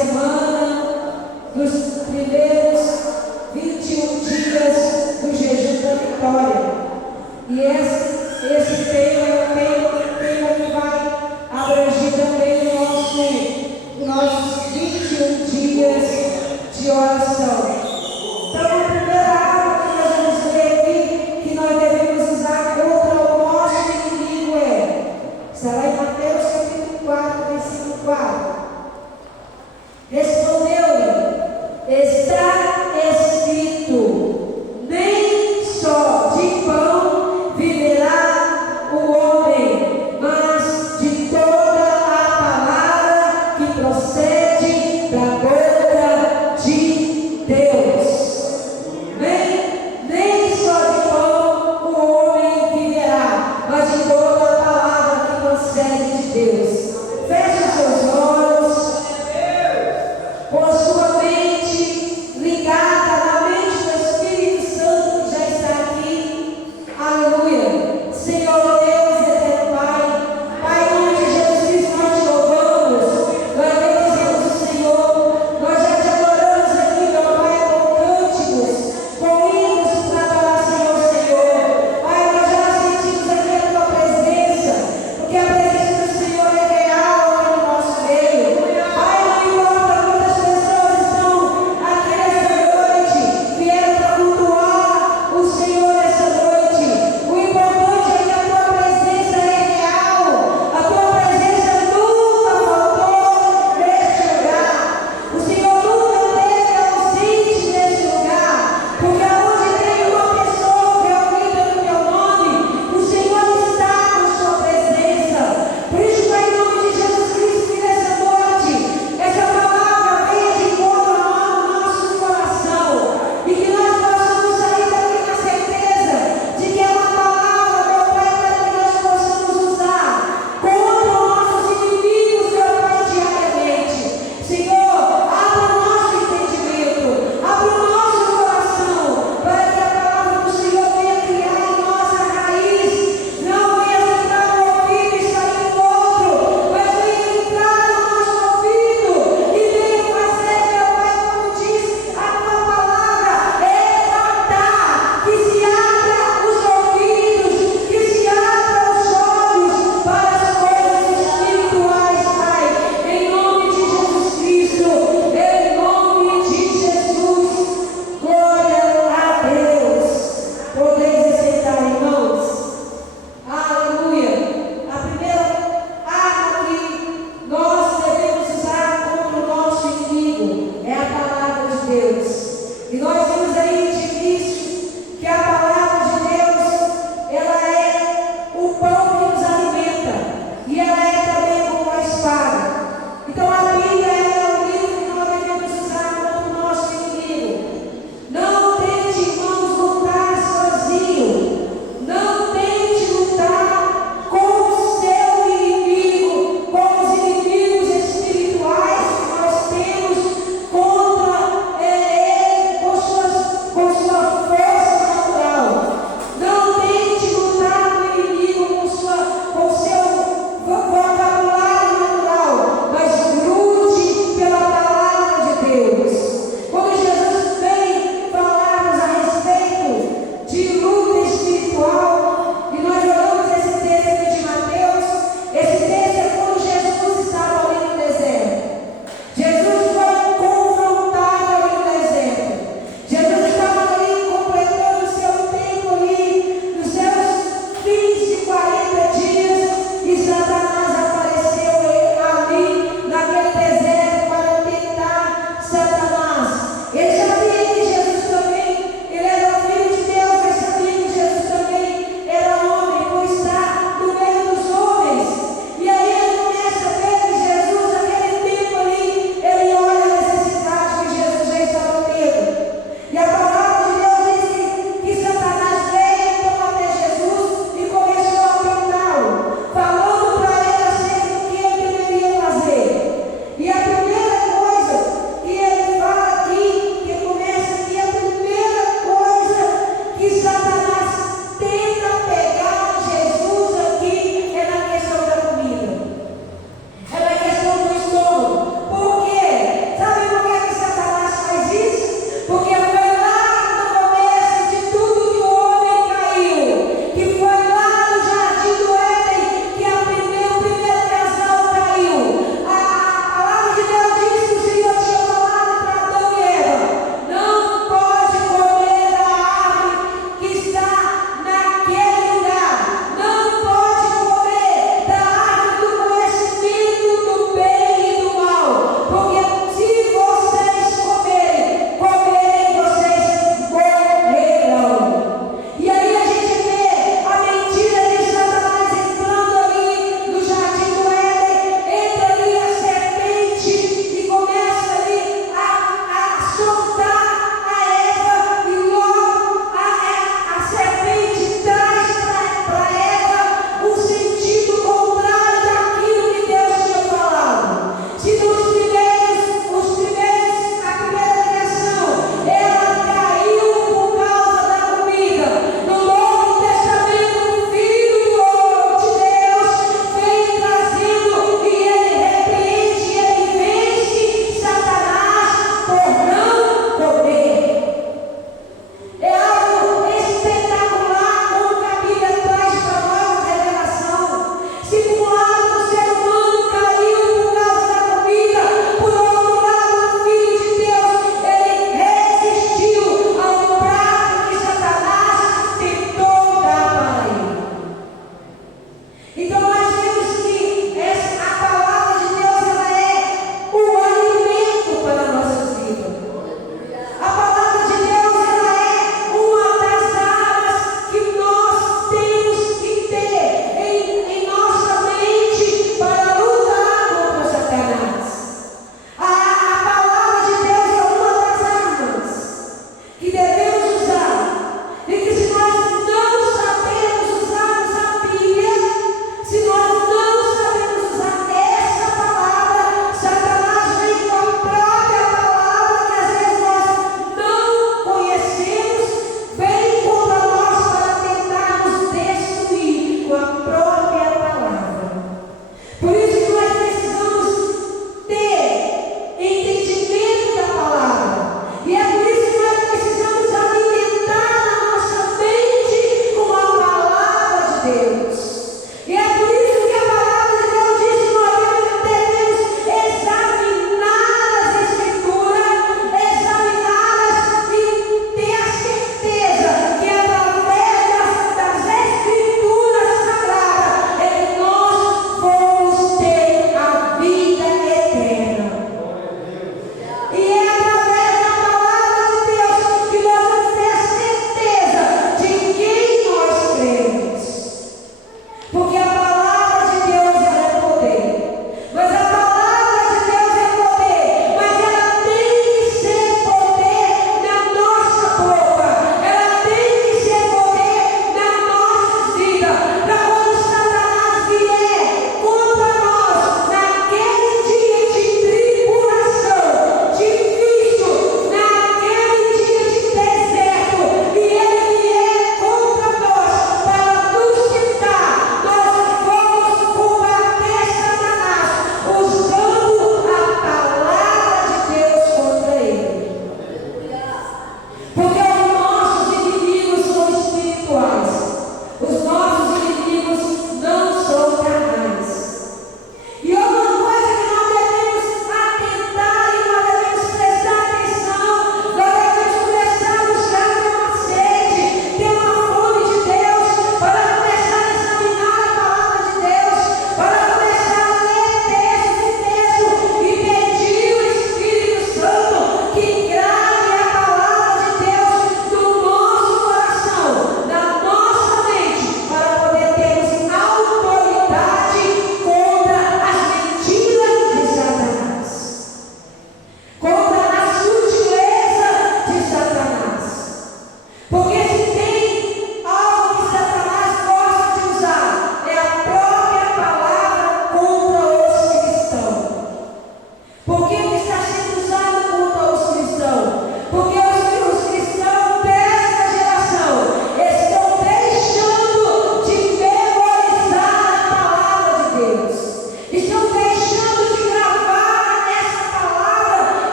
semana dos primeiros 21 dias do jejum da vitória. E esse tema é um tema que vai abranger também os nossos 21 dias de oração. Então, a primeira arma que nós vamos ver aqui, que nós devemos usar contra o nosso inimigo está lá em Mateus capítulo 4, versículo 4. Respondeu-lhe: está escrito, nem só de pão viverá o homem, mas de toda a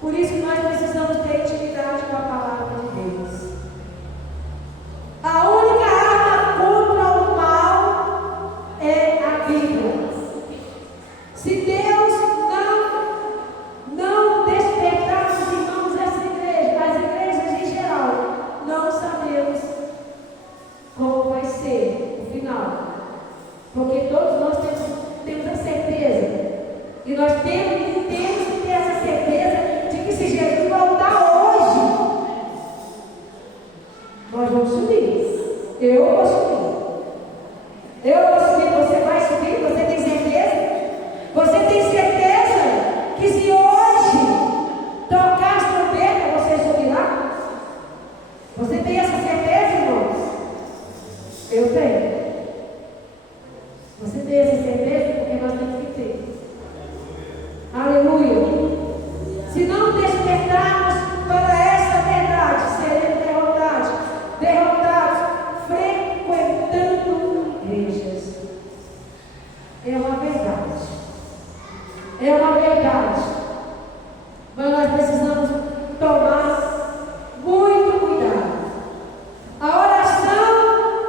Por isso que nós precisamos ter intimidade com a palavra de Deus. A única arma contra o mal é a Bíblia. Se Deus não despertar os irmãos dessa igreja, as igrejas em geral, não sabemos como vai ser o final. Porque todos nós temos a certeza. E nós temos que ter essa certeza de que se Jesus voltar hoje, nós vamos subir. Eu vou subir. Eu vou subir, você vai subir, você tem certeza? Você tem certeza que se hoje tocar as trombetas, você subirá? Você tem essa certeza, irmãos? Eu tenho. Você tem essa certeza? Porque nós temos que ter. Aleluia. Se não despertarmos para essa verdade, seremos derrotados frequentando igrejas. É uma verdade. É uma verdade. Mas nós precisamos tomar muito cuidado. A oração,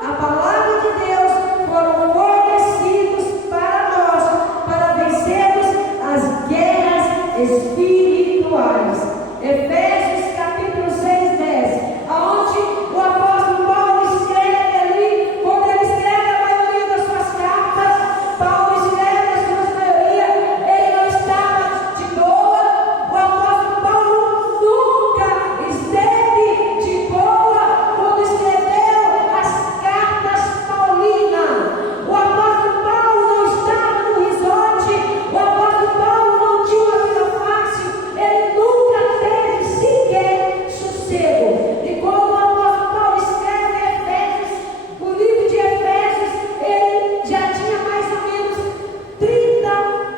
a palavra de Deus foram fornecidos para nós, para vencermos as guerras espirituais. Efésios capítulo 6:10, aonde o apóstolo Paulo escreve ali, quando ele escreve a maioria das suas cartas, Paulo escreve a sua maioria, ele não estava de boa. O apóstolo Paulo nunca esteve de boa quando escreveu as cartas paulinas. O apóstolo Paulo não estava no resort, o apóstolo Paulo não tinha uma vida fácil, ele nunca teve sequer sossego. E quando o apóstolo Paulo escreve Efésios, o livro de Efésios, ele já tinha mais ou menos 30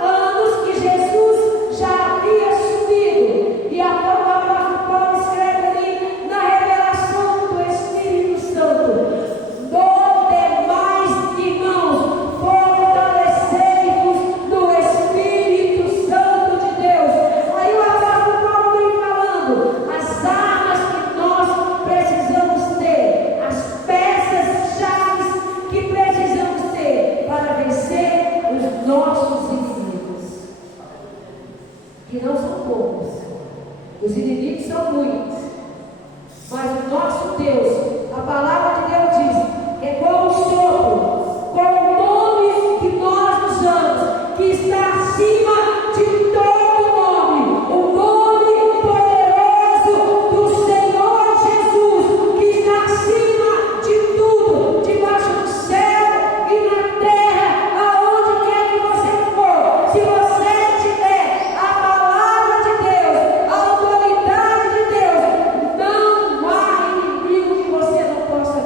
anos que Jesus já havia subido. E o apóstolo Paulo escreve ali na revelação do Espírito Santo: no demais, irmãos, fortalecei-vos no Espírito Santo de Deus. Aí o apóstolo Paulo vem falando as armas que nós precisamos ter, as peças-chave que precisamos ter para vencer os nossos inimigos, que não são poucos. Os inimigos são muitos, mas o nosso Deus, a palavra de Deus diz que é como o sopro, com o nome que nós usamos, que está acima de todo nome, o nome poderoso do Senhor Jesus, que está acima de tudo, debaixo do céu e na terra, aonde quer que você for. Se você tiver a palavra de Deus, a autoridade de Deus, não há inimigo que você não possa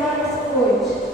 encerrar essa noite.